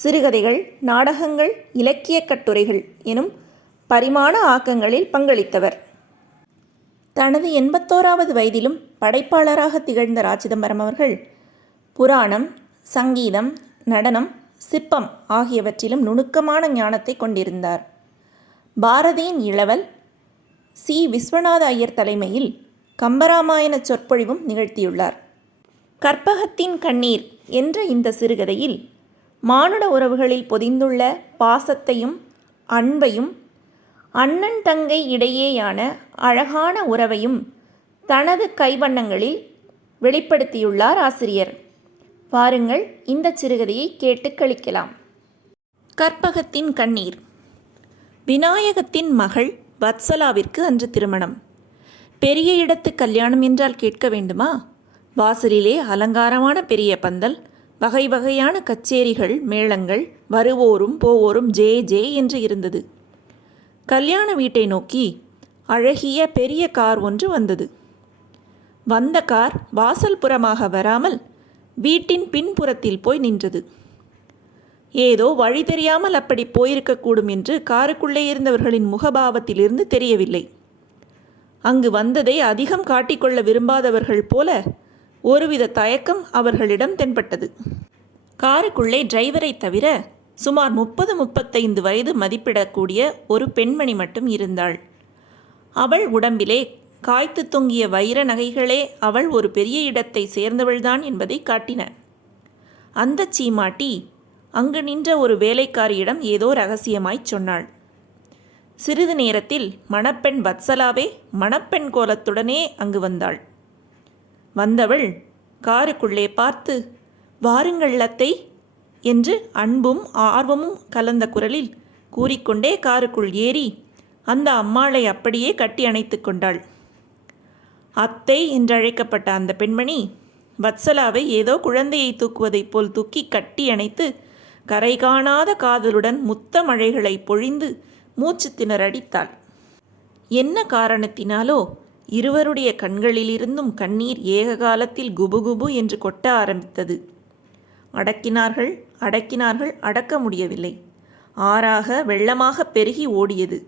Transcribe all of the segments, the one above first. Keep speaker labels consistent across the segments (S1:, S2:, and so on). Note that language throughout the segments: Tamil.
S1: சிறுகதைகள் நாடகங்கள் இலக்கியக் கட்டுரைகள் எனும் பரிமாண ஆக்கங்களில் பங்களித்தவர். தனது எண்பத்தோராவது வயதிலும் படைப்பாளராக திகழ்ந்த ராஜிதம்பரம் அவர்கள் புராணம் சங்கீதம் நடனம் சிற்பம் ஆகியவற்றிலும் நுணுக்கமான ஞானத்தை கொண்டிருந்தார். பாரதியின் இளவல் சி. விஸ்வநாத ஐயர் தலைமையில் கம்பராமாயண சொற்பொழிவும் நிகழ்த்தியுள்ளார். கற்பகத்தின் கண்ணீர் என்ற இந்த சிறுகதையில் மானுட உறவுகளில் பொதிந்துள்ள பாசத்தையும் அன்பையும் அண்ணன் தங்கை இடையேயான அழகான உறவையும் தனது கைவண்ணங்களில் வெளிப்படுத்தியுள்ளார் ஆசிரியர். வாருங்கள் இந்த சிறுகதையை கேட்டு கழிக்கலாம். கற்பகத்தின் கண்ணீர். விநாயகத்தின் மகள் வத்சலாவிற்கு அன்று திருமணம். பெரிய இடத்து கல்யாணம் என்றால் கேட்க வேண்டுமா? வாசலிலே அலங்காரமான பெரிய பந்தல் வகை வகையான கச்சேரிகள் மேளங்கள் வருவோரும் போவோரும் ஜே ஜே என்று இருந்தது. கல்யாண வீட்டை நோக்கி அழகிய பெரிய கார் ஒன்று வந்தது. வந்த கார் வாசல் புறமாக வராமல் வீட்டின் பின்புறத்தில் போய் நின்றது. ஏதோ வழி தெரியாமல் அப்படி போயிருக்கக்கூடும் என்று காருக்குள்ளே இருந்தவர்களின் முகபாவத்திலிருந்து தெரியவில்லை. அங்கு வந்ததை அதிகம் காட்டிக்கொள்ள விரும்பாதவர்கள் போல ஒருவித தயக்கம் அவர்களிடம் தென்பட்டது. காருக்குள்ளே டிரைவரை தவிர சுமார் முப்பது முப்பத்தைந்து வயது மதிப்பிடக்கூடிய ஒரு பெண்மணி மட்டும் இருந்தாள். அவள் உடம்பிலே காய்த்து தொங்கிய வைர நகைகளே அவள் ஒரு பெரிய இடத்தை சேர்ந்தவள்தான் என்பதை காட்டின. அந்த சீமாட்டி அங்கு நின்ற ஒரு வேலைக்காரியிடம் ஏதோ ரகசியமாய்ச் சொன்னாள். சிறிது நேரத்தில் மணப்பெண் வத்சலாவே மணப்பெண் கோலத்துடனே அங்கு வந்தாள். வந்தவள் காருக்குள்ளே பார்த்து வாருங்கள் அத்தை என்று அன்பும் ஆர்வமும் கலந்த குரலில் கூறிக்கொண்டே காருக்குள் ஏறி அந்த அம்மாளை அப்படியே கட்டி அணைத்து கொண்டாள். அத்தை என்றழைக்கப்பட்ட அந்த பெண்மணி வத்சலாவை ஏதோ குழந்தையை தூக்குவதைப் போல் தூக்கி கட்டி அணைத்து கரை காணாத காதலுடன் முத்த மழைகளை பொழிந்து மூச்சு திணறடித்தாள். என்ன காரணத்தினாலோ இருவருடைய கண்களிலிருந்தும் கண்ணீர் ஏக காலத்தில் குபுகுபு என்று கொட்ட ஆரம்பித்தது. அடக்கினார்கள் அடக்கினார்கள் அடக்க முடியவில்லை. ஆறாக வெள்ளமாக பெருகி ஓடியது.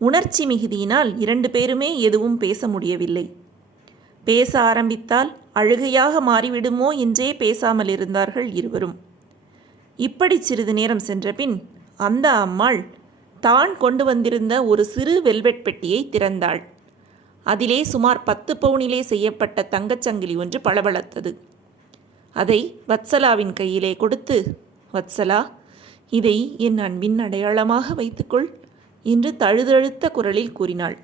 S1: உணர்ச்சி மிகுதியினால் இரண்டு பேருமே எதுவும் பேச முடியவில்லை. பேச ஆரம்பித்தால் அழுகையாக மாறிவிடுமோ என்றே பேசாமல் இருந்தார்கள் இருவரும். இப்படி சிறிது நேரம் சென்றபின் அந்த அம்மாள் தான் கொண்டு வந்திருந்த ஒரு சிறு வெல்வெட் பெட்டியை திறந்தாள். அதிலே சுமார் பத்து பவுனிலே செய்யப்பட்ட தங்கச்சங்கிலி ஒன்று பளபளத்தது. அதை வத்சலாவின் கையிலே கொடுத்து வத்சலா இதை என் அன்பின் அடையாளமாக வைத்துக்கொள் என்று தழுதழுத்த குரலில் கூறினாள்.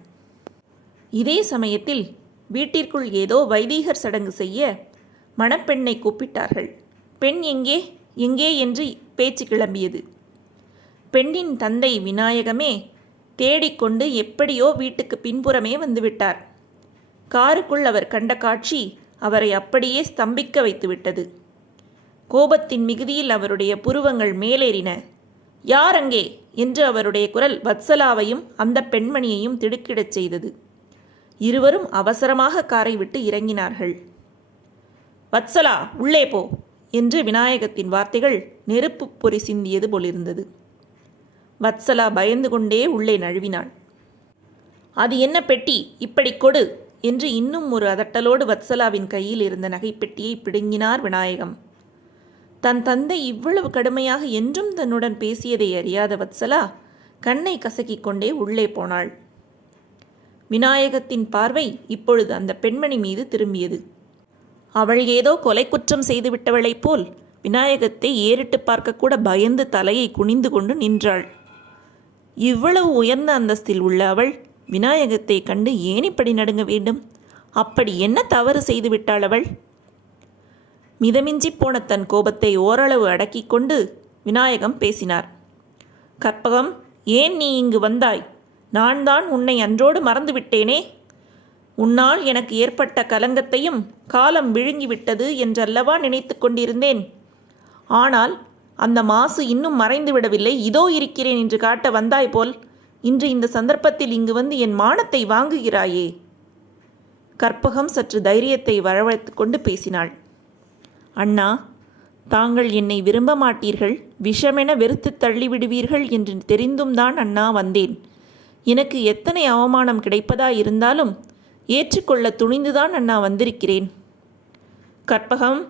S1: இதே சமயத்தில் வீட்டிற்குள் ஏதோ வைதீகர் சடங்கு செய்ய மணப்பெண்ணை கூப்பிட்டார்கள். பெண் எங்கே? எங்கே? என்று பேச்சு கிளம்பியது. பெண்ணின் தந்தை விநாயகமே தேடிக்கொண்டு எப்படியோ வீட்டுக்கு பின்புறமே வந்துவிட்டார். காருக்குள் அவர் கண்ட காட்சி அவரை அப்படியே ஸ்தம்பிக்க வைத்துவிட்டது. கோபத்தின் மிகுதியில் அவருடைய புருவங்கள் மேலேறின. யார் அங்கே? என்று அவருடைய குரல் வத்சலாவையும் அந்த பெண்மணியையும் திடுக்கிடச் செய்தது. இருவரும் அவசரமாக காரை விட்டு இறங்கினார்கள். வத்சலா உள்ளே போ என்று விநாயகத்தின் வார்த்தைகள் நெருப்பு பொறி சிந்தியது போலிருந்தது. வத்சலா பயந்து கொண்டே உள்ளே நழுவினாள். அது என்ன பெட்டி? இப்படி கொடு என்று இன்னும் ஒரு அதட்டலோடு வத்சலாவின் கையில் இருந்த நகைப்பெட்டியை பிடுங்கினார் விநாயகம். தன் தந்தை இவ்வளவு கடுமையாக என்றும் தன்னுடன் பேசியதை அறியாத வத்சலா கண்ணை கசக்கிக் கொண்டே உள்ளே போனாள். விநாயகத்தின் பார்வை இப்பொழுது அந்த பெண்மணி மீது திரும்பியது. அவள் ஏதோ கொலை குற்றம் செய்துவிட்டவளைப் போல் விநாயகத்தை ஏறிட்டு பார்க்கக்கூட பயந்து தலையை குனிந்து கொண்டு நின்றாள். இவ்வளவு உயர்ந்த அந்தஸ்தில் உள்ள அவள் விநாயகத்தை கண்டு ஏன் இப்படி நடுங்க வேண்டும். அப்படி என்ன தவறு செய்து விட்டாள் அவள்? மிதமிஞ்சி போன தன் கோபத்தை ஓரளவு அடக்கிக் கொண்டு விநாயகம் பேசினார். கற்பகம் ஏன் நீ இங்கு வந்தாய்? நான் தான் உன்னை அன்றோடு மறந்துவிட்டேனே உன்னால் எனக்கு ஏற்பட்ட கலங்கத்தையும் காலம் விழுங்கிவிட்டது என்றல்லவா நினைத்து கொண்டிருந்தேன். ஆனால் அந்த மாசு இன்னும் மறைந்து விடவில்லை. இதோ இருக்கிறேன் என்று காட்ட வந்தாய் போல் இன்று இந்த சந்தர்ப்பத்தில் இங்கு வந்து என் மானத்தை வாங்குகிறாயே. கற்பகம் சற்று தைரியத்தை வரவழைத்து கொண்டு பேசினாள். அண்ணா தாங்கள் என்னை விரும்ப மாட்டீர்கள் விஷமென வெறுத்து தள்ளிவிடுவீர்கள் என்று தெரிந்தும் தான் அண்ணா வந்தேன். எனக்கு எத்தனை அவமானம் கிடைப்பதா இருந்தாலும் ஏற்றுக்கொள்ள துணிந்துதான் அண்ணா வந்திருக்கிறேன். கற்பகம்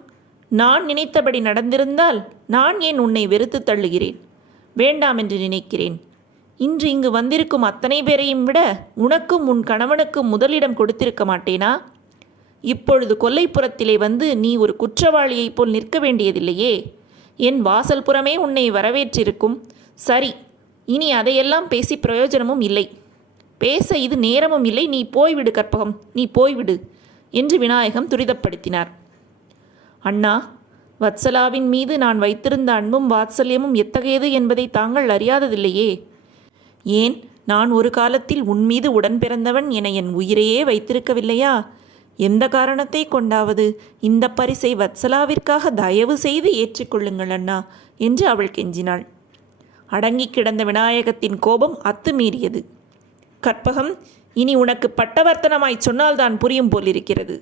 S1: நான் நினைத்தபடி நடந்திருந்தால் நான் ஏன் உன்னை வெறுத்து தள்ளுகிறேன்? வேண்டாம் என்று நினைக்கிறேன். இன்று இங்கு வந்திருக்கும் அத்தனை பேரையும் விட உனக்கும் உன் கணவனுக்கும் முதலிடம் கொடுத்திருக்க மாட்டேனா? இப்பொழுது கொல்லைப்புறத்திலே வந்து நீ ஒரு குற்றவாளியைப் போல் நிற்க வேண்டியதில்லையே. என் வாசல் புறமே உன்னை வரவேற்றிருக்கும். சரி இனி அதையெல்லாம் பேசி பிரயோஜனமும் இல்லை. பேச இது நேரமும் இல்லை. நீ போய்விடு கற்பகம். நீ போய்விடு என்று விநாயகம் துரிதப்படுத்தினார். அண்ணா வத்சலாவின் மீது நான் வைத்திருந்த அன்பும் வாத்சல்யமும் எத்தகையது என்பதை தாங்கள் அறியாததில்லையே. ஏன் நான் ஒரு காலத்தில் உன் மீது உடன் பிறந்தவன் என என் உயிரையே வைத்திருக்கவில்லையா? எந்த காரணத்தை கொண்டாவது இந்த பரிசை வத்சலாவிற்காக தயவு செய்து ஏற்றுக்கொள்ளுங்கள் அண்ணா என்று அவள் கெஞ்சினாள். அடங்கி கிடந்த விநாயகத்தின் கோபம் அத்துமீறியது கற்பகம் இனி உனக்கு பட்டவர்த்தனமாய் சொன்னால்தான் புரியும் போலிருக்கிறது.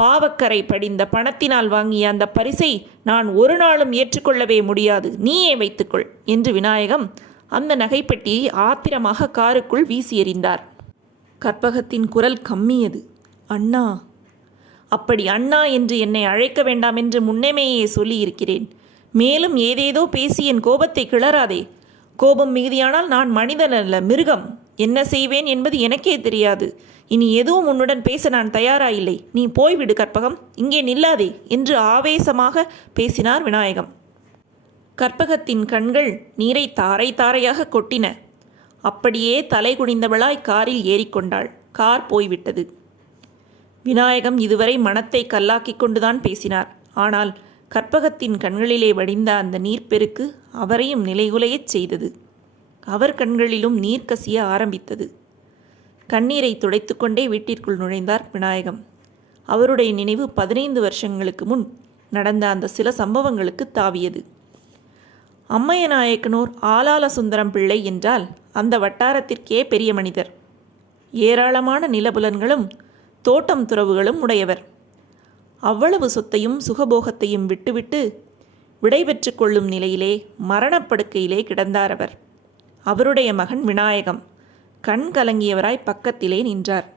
S1: பாவக்கரை படிந்த பணத்தினால் வாங்கிய அந்த பரிசை நான் ஒரு நாளும் ஏற்றுக்கொள்ளவே முடியாது. நீயே வைத்துக்கொள் என்று விநாயகம் அந்த நகைப்பெட்டியை ஆத்திரமாக காருக்குள் வீசி எறிந்தார். கற்பகத்தின் குரல் கம்மியது. அண்ணா அப்படி அண்ணா என்று என்னை அழைக்க வேண்டாம் என்று முன்னமேயே சொல்லியிருக்கிறேன். மேலும் ஏதேதோ பேசி என் கோபத்தை கிளறாதே. கோபம் மிகுதியானால் நான் மனிதன் அல்ல மிருகம். என்ன செய்வேன் என்பது எனக்கே தெரியாது. இனி எதுவும் உன்னுடன் பேச நான் தயாராயில்லை. நீ போய்விடு கற்பகம். இங்கே நில்லாதே என்று ஆவேசமாக பேசினார் விநாயகம். கற்பகத்தின் கண்கள் நீரை தாரை தாரையாக கொட்டின. அப்படியே தலை குனிந்தவளாய் காரில் ஏறிக்கொண்டாள். கார் போய்விட்டது. விநாயகம் இதுவரை மனத்தை கல்லாக்கிக் கொண்டுதான் பேசினார். ஆனால் கற்பகத்தின் கண்களிலே வடிந்த அந்த நீர்ப்பெருக்கு அவரையும் நிலைகுலையச் செய்தது. அவர் கண்களிலும் நீர் கசிய ஆரம்பித்தது. கண்ணீரை துடைத்துக்கொண்டே வீட்டிற்குள் நுழைந்தார் விநாயகம். அவருடைய நினைவு பதினைந்து வருஷங்களுக்கு முன் நடந்த அந்த சில சம்பவங்களுக்கு தாவியது. அம்மையநாயக்கனூர் ஆலால சுந்தரம் பிள்ளை என்றால் அந்த வட்டாரத்திற்கே பெரிய மனிதர். ஏராளமான நிலபுலன்களும் தோட்டம் துறவுகளும் உடையவர். அவ்வளவு சொத்தையும் சுகபோகத்தையும் விட்டுவிட்டு விடைபெற்று கொள்ளும் நிலையிலே மரணப்படுக்கையிலே கிடந்தார் அவர். அவருடைய மகன் விநாயகம். கண் கலங்கியவராய் பக்கத்திலே நின்றார்.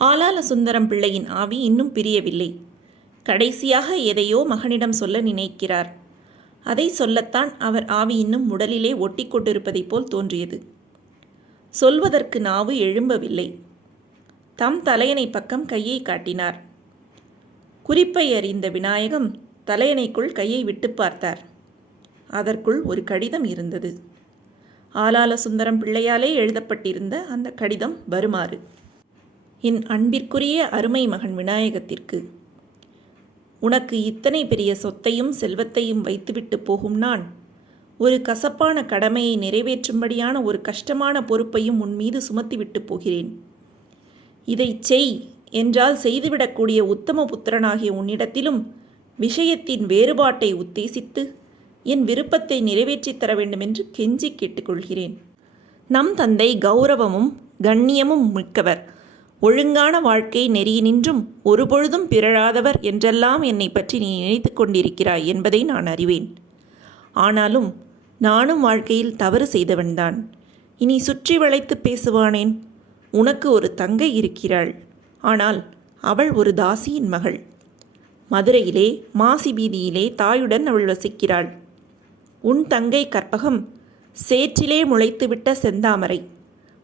S1: ஆலால சுந்தரம் பிள்ளையின் ஆவி இன்னும் பிரியவில்லை. கடைசியாக எதையோ மகனிடம் சொல்ல நினைக்கிறார். அதை சொல்லத்தான் அவர் ஆவி இன்னும் உடலிலே ஒட்டி கொண்டிருப்பதைப் போல் தோன்றியது. சொல்வதற்கு நாவு எழும்பவில்லை. தம் தலையணை பக்கம் கையை காட்டினார். குறிப்பை அறிந்த விநாயகம் தலையணைக்குள் கையை விட்டு பார்த்தார். அதற்குள் ஒரு கடிதம் இருந்தது. ஆலால சுந்தரம் பிள்ளையாலே எழுதப்பட்டிருந்த அந்த கடிதம் வருமாறு. என் அன்பிற்குரிய அருமை மகன் விநாயகத்திற்கு உனக்கு இத்தனை பெரிய சொத்தையும் செல்வத்தையும் வைத்துவிட்டு போகும் நான் ஒரு கசப்பான கடமையை நிறைவேற்றும்படியான ஒரு கஷ்டமான பொறுப்பையும் உன் மீது சுமத்திவிட்டு போகிறேன். இதை செய் என்றால் செய்துவிடக்கூடிய உத்தம புத்திரனாகிய உன்னிடத்திலும் விஷயத்தின் வேறுபாட்டை உத்தேசித்து என் விருப்பத்தை நிறைவேற்றித் தர வேண்டுமென்று கெஞ்சி கேட்டுக்கொள்கிறேன். நம் தந்தை கௌரவமும் கண்ணியமும் மிக்கவர். ஒழுங்கான வாழ்க்கை நெறியினின்றும் ஒருபொழுதும் பிறழாதவர் என்றெல்லாம் என்னை பற்றி நீ நினைத்து கொண்டிருக்கிறாய் என்பதை நான் அறிவேன். ஆனாலும் நானும் வாழ்க்கையில் தவறு செய்தவன்தான். இனி சுற்றி வளைத்து பேசுவானேன்? உனக்கு ஒரு தங்கை இருக்கிறாள். ஆனால் அவள் ஒரு தாசியின் மகள். மதுரையிலே மாசி வீதியிலே தாயுடன் அவள் வசிக்கிறாள். உன் தங்கை கற்பகம் சேற்றிலே முளைத்துவிட்ட செந்தாமரை.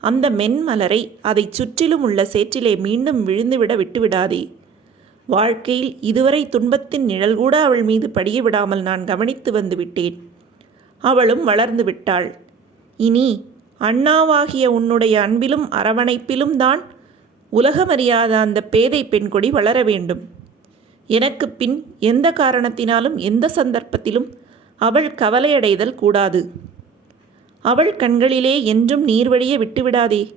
S1: அந்த மென்மலரை அதைச் சுற்றிலும் உள்ள சேற்றிலே மீண்டும் விழுந்துவிட விட்டுவிடாதே. வாழ்க்கையில் இதுவரை துன்பத்தின் நிழல் கூட அவள் மீது படிய விடாமல் நான் கவனித்து வந்து விட்டேன். அவளும் வளர்ந்து விட்டாள். இனி அண்ணாவாகிய உன்னுடைய அன்பிலும் அரவணைப்பிலும் தான் உலகமறியாத அந்த பேதை பெண்கொடி வளர வேண்டும். எனக்கு பின் எந்த காரணத்தினாலும் எந்த சந்தர்ப்பத்திலும் அவள் கவலையடைதல் கூடாது. அவள் கண்களிலே என்றும் நீர்வழிய விட்டுவிடாதே.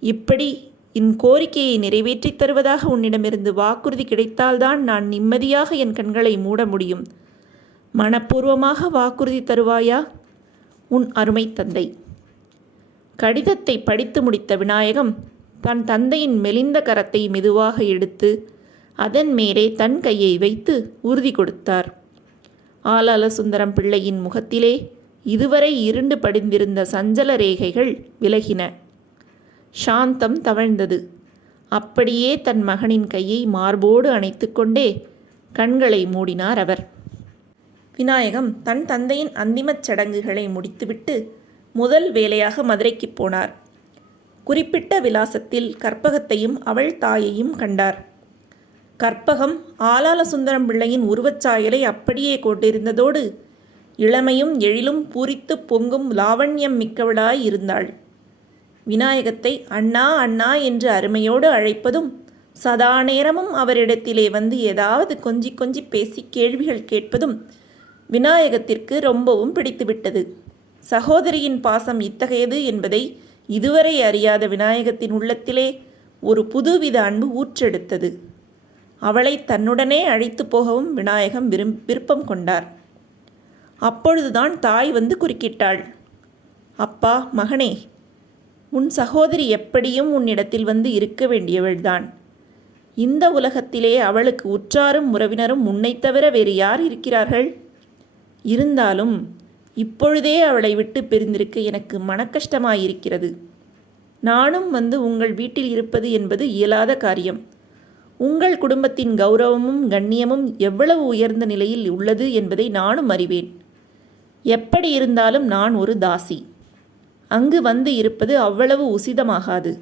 S1: இப்படி என் கோரிக்கையை நிறைவேற்றித் தருவதாக உன்னிடமிருந்து வாக்குறுதி கிடைத்தால்தான் நான் நிம்மதியாக என் கண்களை மூட முடியும். மனப்பூர்வமாக வாக்குறுதி தருவாயா? உன் அருமை தந்தை. கடிதத்தை படித்து முடித்த விநாயகம் தன் தந்தையின் மெலிந்த கரத்தை மெதுவாக எடுத்து அதன் மேலே தன் கையை வைத்து உறுதி கொடுத்தார். ஆலால சுந்தரம் பிள்ளையின் முகத்திலே இதுவரை இருண்டு படிந்திருந்த சஞ்சல ரேகைகள் விலகின. சாந்தம் தவழ்ந்தது. அப்படியே தன் மகனின் கையை மார்போடு அணைத்துக்கொண்டே கண்களை மூடினார் அவர். விநாயகம் தன் தந்தையின் அந்திமச் சடங்குகளை முடித்துவிட்டு முதல் வேலையாக மதுரைக்கு போனார். குறிப்பிட்ட விலாசத்தில் கற்பகத்தையும் அவள் தாயையும் கண்டார். கற்பகம் ஆலால சுந்தரம் பிள்ளையின் உருவச்சாயலை அப்படியே கொண்டிருந்ததோடு இளமையும் எழிலும் பூரித்து பொங்கும் லாவண்யம் மிக்கவளாய் இருந்தாள். விநாயகத்தை அண்ணா அண்ணா என்று அருமையோடு அழைப்பதும் சதா நேரமும் அவரிடத்திலே வந்து ஏதாவது கொஞ்சி கொஞ்சி பேசி கேள்விகள் கேட்பதும் விநாயகத்திற்கு ரொம்பவும் பிடித்துவிட்டது. சகோதரியின் பாசம் இத்தகையது என்பதை இதுவரை அறியாத விநாயகத்தின் உள்ளத்திலே ஒரு புதுவித அன்பு ஊற்றெடுத்தது. அவளை தன்னுடனே அழைத்து போகவும் விநாயகம் விரும் விருப்பம் கொண்டார். அப்பொழுதுதான் தாய் வந்து குறுக்கிட்டாள். அப்பா மகனே உன் சகோதரி எப்படியும் உன்னிடத்தில் வந்து இருக்க வேண்டியவள்தான். இந்த உலகத்திலே அவளுக்கு உற்றாரும் உறவினரும் உன்னைத் தவிர வேறு யார் இருக்கிறார்கள்? இருந்தாலும் இப்பொழுதே அவளை விட்டு பிரிந்திருக்க எனக்கு மனக்கஷ்டமாயிருக்கிறது. நானும் வந்து உங்கள் வீட்டில் இருப்பது என்பது இயலாத காரியம். உங்கள் குடும்பத்தின் கௌரவமும் கண்ணியமும் எவ்வளவு உயர்ந்த நிலையில் உள்ளது என்பதை நானும் அறிவேன். எப்படி இருந்தாலும் நான் ஒரு தாசி. அங்கு வந்து இருப்பது அவ்வளவு உசிதமாகாது.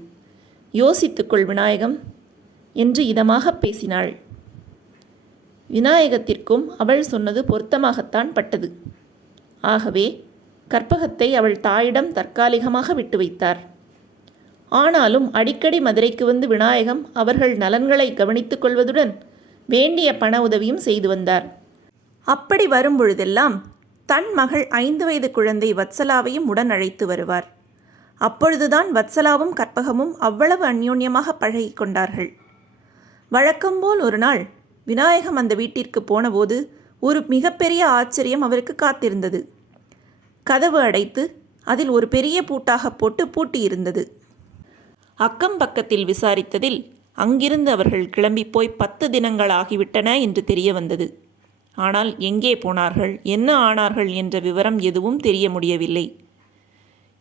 S1: யோசித்துக்கொள் விநாயகம் என்று இதமாக பேசினாள். விநாயகத்திற்கும் அவள் சொன்னது பொருத்தமாகத்தான் பட்டது. ஆகவே கற்பகத்தை அவள் தாயிடம் தற்காலிகமாக விட்டு வைத்தார். ஆனாலும் அடிக்கடி மதுரைக்கு வந்து விநாயகம் அவர்கள் நலன்களை கவனித்துக் கொள்வதுடன் வேண்டிய பண உதவியும் செய்து வந்தார். அப்படி வரும்பொழுதெல்லாம் தன் மகள் ஐந்து வயது குழந்தை வத்சலாவையும் உடன் அழைத்து வருவார். அப்பொழுதுதான் வத்சலாவும் கற்பகமும் அவ்வளவு அந்யோன்யமாக பழகி கொண்டார்கள். வழக்கம்போல் ஒரு நாள் விநாயகம் அந்த வீட்டிற்கு போனபோது ஒரு மிகப்பெரிய ஆச்சரியம் அவருக்கு காத்திருந்தது. கதவு அடைத்து அதில் ஒரு பெரிய பூட்டாக போட்டு பூட்டியிருந்தது. அக்கம் பக்கத்தில் விசாரித்ததில் அங்கிருந்து அவர்கள் கிளம்பி போய் பத்து தினங்கள் ஆகிவிட்டன என்று தெரிய வந்தது. ஆனால் எங்கே போனார்கள் என்ன ஆனார்கள் என்ற விவரம் எதுவும் தெரிய முடியவில்லை.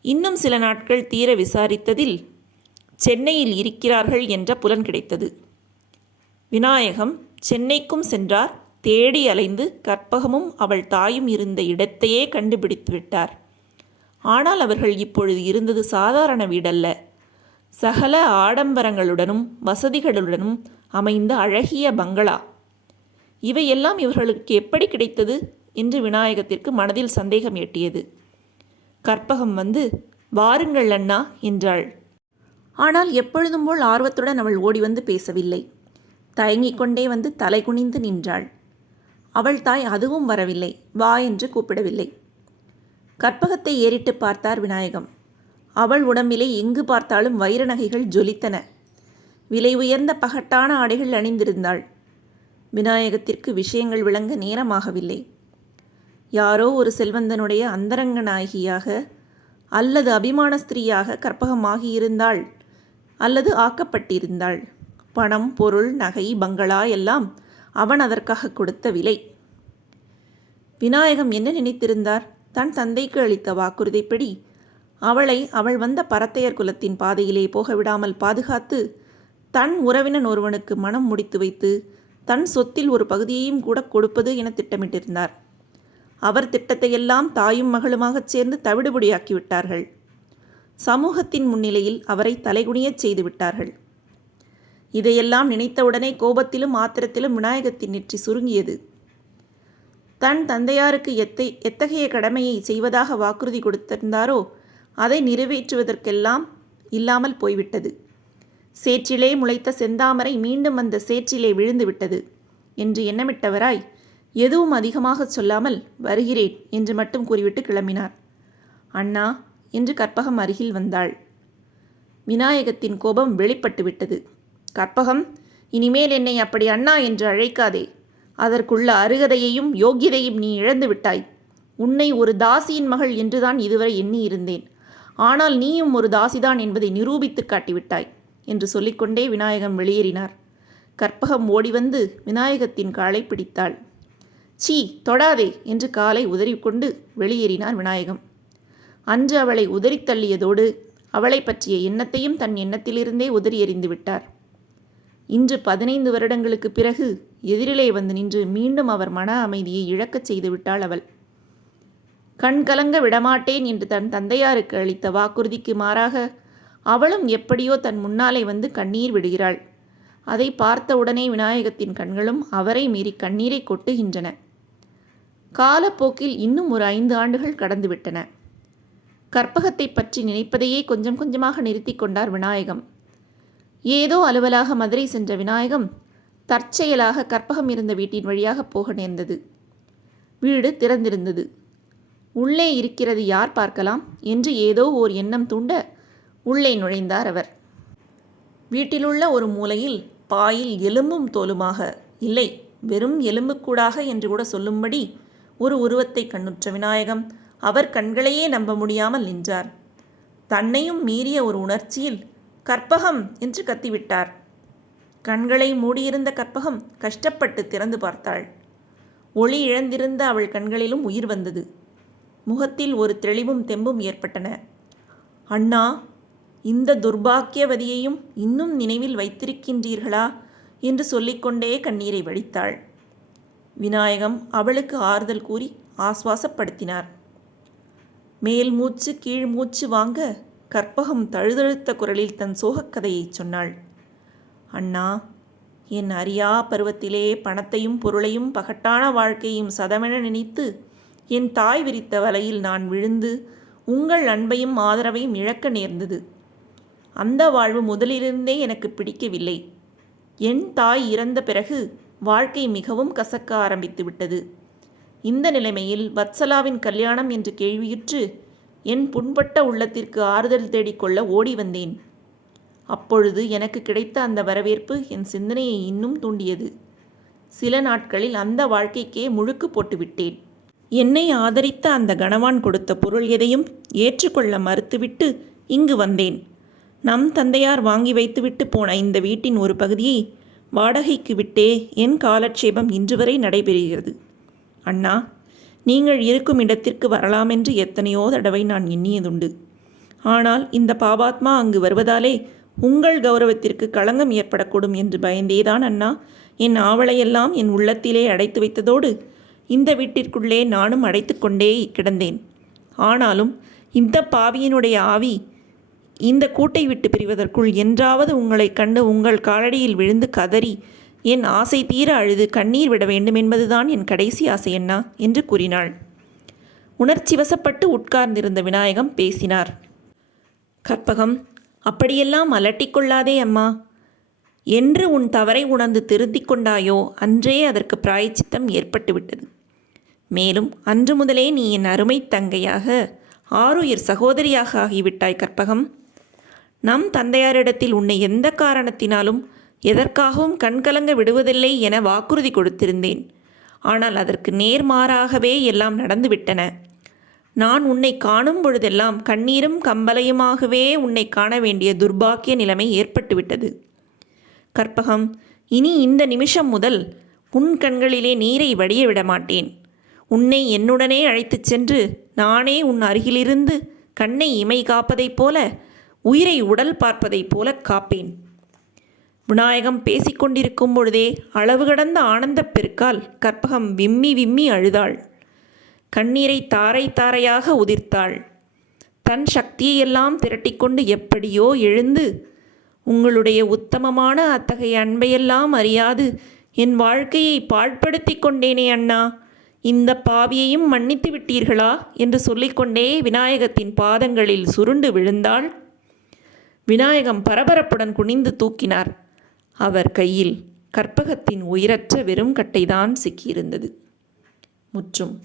S1: இன்னும் சில நாட்கள் தீர விசாரித்ததில் சென்னையில் இருக்கிறார்கள் என்ற புலன் கிடைத்தது. விநாயகம் சென்னைக்கும் சென்றார் தேடி அலைந்து கற்பகமும் அவள் தாயும் இருந்த இடத்தையே கண்டுபிடித்து விட்டார். ஆனால் அவர்கள் இப்பொழுது இருந்தது சாதாரண வீடல்ல. சகல ஆடம்பரங்களுடனும் வசதிகளுடனும் அமைந்த அழகிய பங்களா. இவையெல்லாம் இவர்களுக்கு எப்படி கிடைத்தது? என்று விநாயகத்திற்கு மனதில் சந்தேகம் எட்டியது. கற்பகம் வந்து வாருங்கள் அண்ணா என்றாள். ஆனால் எப்பொழுதும் போல் ஆர்வத்துடன் அவள் ஓடி வந்து பேசவில்லை. தயங்கிக் கொண்டே வந்து தலை குனிந்து நின்றாள். அவள் தாய் அதுவும் வரவில்லை. வா என்று கூப்பிடவில்லை. கற்பகத்தை ஏறிட்டு பார்த்தார் விநாயகம். அவள் உடம்பிலே எங்கு பார்த்தாலும் வைர நகைகள் ஜொலித்தன. விலை உயர்ந்த பகட்டான ஆடைகள் அணிந்திருந்தாள். விநாயகத்திற்கு விஷயங்கள் விளங்க நேரமாகவில்லை. யாரோ ஒரு செல்வந்தனுடைய அந்தரங்க நாயகியாக அல்லது அபிமான ஸ்திரீயாக கற்பகமாகியிருந்தாள் அல்லது ஆக்கப்பட்டிருந்தாள். பணம் பொருள் நகை பங்களா எல்லாம் அவன் அதற்காக கொடுத்த விலை. விநாயகம் என்ன நினைத்திருந்தார்? தன் தந்தைக்கு அளித்த வாக்குறுதிப்படி அவளை அவள் வந்த பரத்தையர் குலத்தின் பாதையிலே போக விடாமல் பாதுகாத்து தன் உறவினன் ஒருவனுக்கு மனம் முடித்து வைத்து தன் சொத்தில் ஒரு பகுதியையும் கூட கொடுப்பது என திட்டமிட்டிருந்தார். அவர் திட்டத்தையெல்லாம் தாயும் மகளுமாகச் சேர்ந்து தவிடுபடியாக்கி விட்டார்கள் சமூகத்தின் முன்னிலையில் அவரை தலைகுனியச் செய்து விட்டார்கள் இதையெல்லாம் நினைத்தவுடனே கோபத்திலும் ஆத்திரத்திலும் விநாயகத்தின் நெற்றி சுருங்கியது. தன் தந்தையாருக்கு எத்தை எத்தகைய கடமையை செய்வதாக வாக்குறுதி கொடுத்திருந்தாரோ அதை நிறைவேற்றுவதற்கெல்லாம் இல்லாமல் போய்விட்டது. சேற்றிலே முளைத்த செந்தாமரை மீண்டும் அந்த சேற்றிலே விழுந்து விட்டது என்று எண்ணமிட்டவராய் எதுவும் அதிகமாகச் சொல்லாமல் வருகிறேன் என்று மட்டும் கூறிவிட்டு கிளம்பினார். அண்ணா என்று கற்பகம் அருகில் வந்தாள். விநாயகத்தின் கோபம் வெளிப்பட்டு விட்டது. கற்பகம் இனிமேல் என்னை அப்படி அண்ணா என்று அழைக்காதே. அதற்குள்ள அருகதையையும் யோக்கியதையும் நீ இழந்து விட்டாய். உன்னை ஒரு தாசியின் மகள் என்றுதான் இதுவரை எண்ணியிருந்தேன். ஆனால் நீயும் ஒரு தாசிதான் என்பதை நிரூபித்து காட்டிவிட்டாய் என்று சொல்லிக்கொண்டே விநாயகம் வெளியேறினார். கற்பகம் ஓடி வந்து விநாயகத்தின் காலை பிடித்தாள். சீ தொடாதே என்று காலை உதறிக்கொண்டு வெளியேறினார் விநாயகம். அன்று அவளை உதறித் தள்ளியதோடு அவளை பற்றிய எண்ணத்தையும் தன் எண்ணத்திலிருந்தே உதறி எறிந்து விட்டார். இன்று பதினைந்து வருடங்களுக்கு பிறகு எதிரிலே வந்து நின்று மீண்டும் அவர் மன அமைதியை இழக்கச் செய்து விட்டாள் அவள். கண் கலங்க விடமாட்டேன் என்று தன் தந்தையாருக்கு அளித்த வாக்குறுதிக்கு மாறாக அவளும் எப்படியோ தன் முன்னாலே வந்து கண்ணீர் விடுகிறாள். அதை பார்த்தவுடனே விநாயகத்தின் கண்களும் அவரை மீறி கண்ணீரை கொட்டுகின்றன. காலப்போக்கில் இன்னும் ஒரு ஐந்து ஆண்டுகள் கடந்துவிட்டன. கற்பகத்தை பற்றி நினைப்பதையே கொஞ்சம் கொஞ்சமாக நிறுத்தி கொண்டார் விநாயகம். ஏதோ அலுவலாக மதுரை சென்ற விநாயகம் தற்செயலாக கற்பகம் இருந்த வீட்டின் வழியாக போக நேர்ந்தது. வீடு திறந்திருந்தது. உள்ளே இருக்கிறது யார் பார்க்கலாம்? என்று ஏதோ ஓர் எண்ணம் தூண்ட உள்ளே நுழைந்தார் அவர். வீட்டிலுள்ள ஒரு மூலையில் பாயில் எலும்பும் தோலுமாக இல்லை வெறும் எலும்புக்கூடாக என்று கூட சொல்லும்படி ஒரு உருவத்தை கண்ணுற்ற விநாயகம் அவர் கண்களையே நம்ப முடியாமல் நின்றார். தன்னையும் மீறிய ஒரு உணர்ச்சியில் கற்பகம் என்று கத்திவிட்டார். கண்களை மூடியிருந்த கற்பகம் கஷ்டப்பட்டு திறந்து பார்த்தாள். ஒளி இழந்திருந்த அவள் கண்களிலும் உயிர் வந்தது. முகத்தில் ஒரு தெளிவும் தெம்பும் ஏற்பட்டன. அண்ணா இந்த துர்பாக்கியவதியையும் இன்னும் நினைவில் வைத்திருக்கின்றீர்களா? என்று சொல்லிக்கொண்டே கண்ணீரை வடித்தாள். விநாயகம் அவளுக்கு ஆறுதல் கூறி ஆஸ்வாசப்படுத்தினார். மேல் மூச்சு கீழ் மூச்சு வாங்க கற்பகம் தழுதழுத்த குரலில் தன் சோகக்கதையை சொன்னாள். அண்ணா என் அறியா பருவத்திலே பணத்தையும் பொருளையும் பகட்டான வாழ்க்கையும் சதமென நினைத்து என் தாய் விரித்த வலையில் நான் விழுந்து உங்கள் அன்பையும் ஆதரவையும் இழக்க நேர்ந்தது. அந்த வாழ்வு முதலிலிருந்தே எனக்கு பிடிக்கவில்லை. என் தாய் இறந்த பிறகு வாழ்க்கை மிகவும் கசக்க ஆரம்பித்து விட்டது. இந்த நிலைமையில் வத்சலாவின் கல்யாணம் என்று கேள்வியுற்று என் புண்பட்ட உள்ளத்திற்கு ஆறுதல் தேடிக்கொள்ள ஓடி வந்தேன். அப்பொழுது எனக்கு கிடைத்த அந்த வரவேற்பு என் சிந்தனையை இன்னும் தூண்டியது. சில நாட்களில் அந்த வாழ்க்கைக்கே முழுக்கு போட்டுவிட்டேன். என்னை ஆதரித்த அந்த கணவான் கொடுத்த பொருள் எதையும் ஏற்றுக்கொள்ள மறுத்துவிட்டு இங்கு வந்தேன். நம் தந்தையார் வாங்கி வைத்துவிட்டு போன இந்த வீட்டின் ஒரு பகுதியை வாடகைக்கு விட்டே என் காலட்சேபம் இன்று வரை நடைபெறுகிறது. அண்ணா நீங்கள் இருக்கும் இடத்திற்கு வரலாமென்று எத்தனையோ தடவை நான் எண்ணியதுண்டு. ஆனால் இந்த பாபாத்மா அங்கு வருவதாலே உங்கள் கௌரவத்திற்கு களங்கம் ஏற்படக்கூடும் என்று பயந்தேதான் அண்ணா. என் ஆவலையெல்லாம் என் உள்ளத்திலே அடைத்து வைத்ததோடு இந்த வீட்டிற்குள்ளே நானும் அடைத்து கொண்டே கிடந்தேன். ஆனாலும் இந்த பாவியினுடைய ஆவி இந்த கூட்டை விட்டு பிரிவதற்குள் என்றாவது உங்களைக் கண்டு உங்கள் காலடியில் விழுந்து கதறி என் ஆசை தீர அழுது கண்ணீர் விட வேண்டும் என்பதுதான் என் கடைசி ஆசை அண்ணா என்று கூறினாள். உணர்ச்சி வசப்பட்டு உட்கார்ந்திருந்த விநாயகம் பேசினார். கற்பகம் அப்படியெல்லாம் அலட்டிக்கொள்ளாதே அம்மா. என்று உன் தவறை உணர்ந்து திருத்திக் கொண்டாயோ அன்றே அதற்கு பிராயச்சித்தம் ஏற்பட்டுவிட்டது. மேலும் அன்று முதலே நீ என் அருமை தங்கையாக ஆருயிர் சகோதரியாக ஆகிவிட்டாய் கற்பகம். நம் தந்தையாரிடத்தில் உன்னை எந்த காரணத்தினாலும் எதற்காகவும் கண்கலங்க விடுவதில்லை என வாக்குறுதி கொடுத்திருந்தேன். ஆனால் அதற்கு நேர்மாறாகவே எல்லாம் நடந்துவிட்டன. நான் உன்னை காணும் பொழுதெல்லாம் கண்ணீரும் கம்பலையுமாகவே உன்னை காண வேண்டிய துர்பாக்கிய நிலைமை ஏற்பட்டுவிட்டது. கற்பகம் இனி இந்த நிமிஷம் முதல் உன் கண்களிலே நீரை வடிய விட மாட்டேன் உன்னை என்னுடனே அழைத்துச் சென்று நானே உன் அருகிலிருந்து கண்ணை இமை காப்பதைப் போல உயிரை உடல் பார்ப்பதைப் போல காப்பேன். விநாயகம் பேசிக்கொண்டிருக்கும் பொழுதே அளவு கடந்த ஆனந்தப் பெருக்கால் கற்பகம் விம்மி விம்மி அழுதாள். கண்ணீரை தாரை தாரையாக உதிர்த்தாள். தன் சக்தியெல்லாம் திரட்டிக்கொண்டு எப்படியோ எழுந்து உங்களுடைய உத்தமமான அத்தகைய அன்பையெல்லாம் அறியாது என் வாழ்க்கையை பாழ்படுத்தி கொண்டேனே அண்ணா. இந்த பாவியையும் மன்னித்து விட்டீர்களா? என்று சொல்லிக்கொண்டே விநாயகத்தின் பாதங்களில் சுருண்டு விழுந்தாள். விநாயகம் பரபரப்புடன் குனிந்து தூக்கினார். அவர் கையில் கற்பகத்தின் உயிரற்ற வெறும் கட்டைதான் சிக்கியிருந்தது. முற்றும்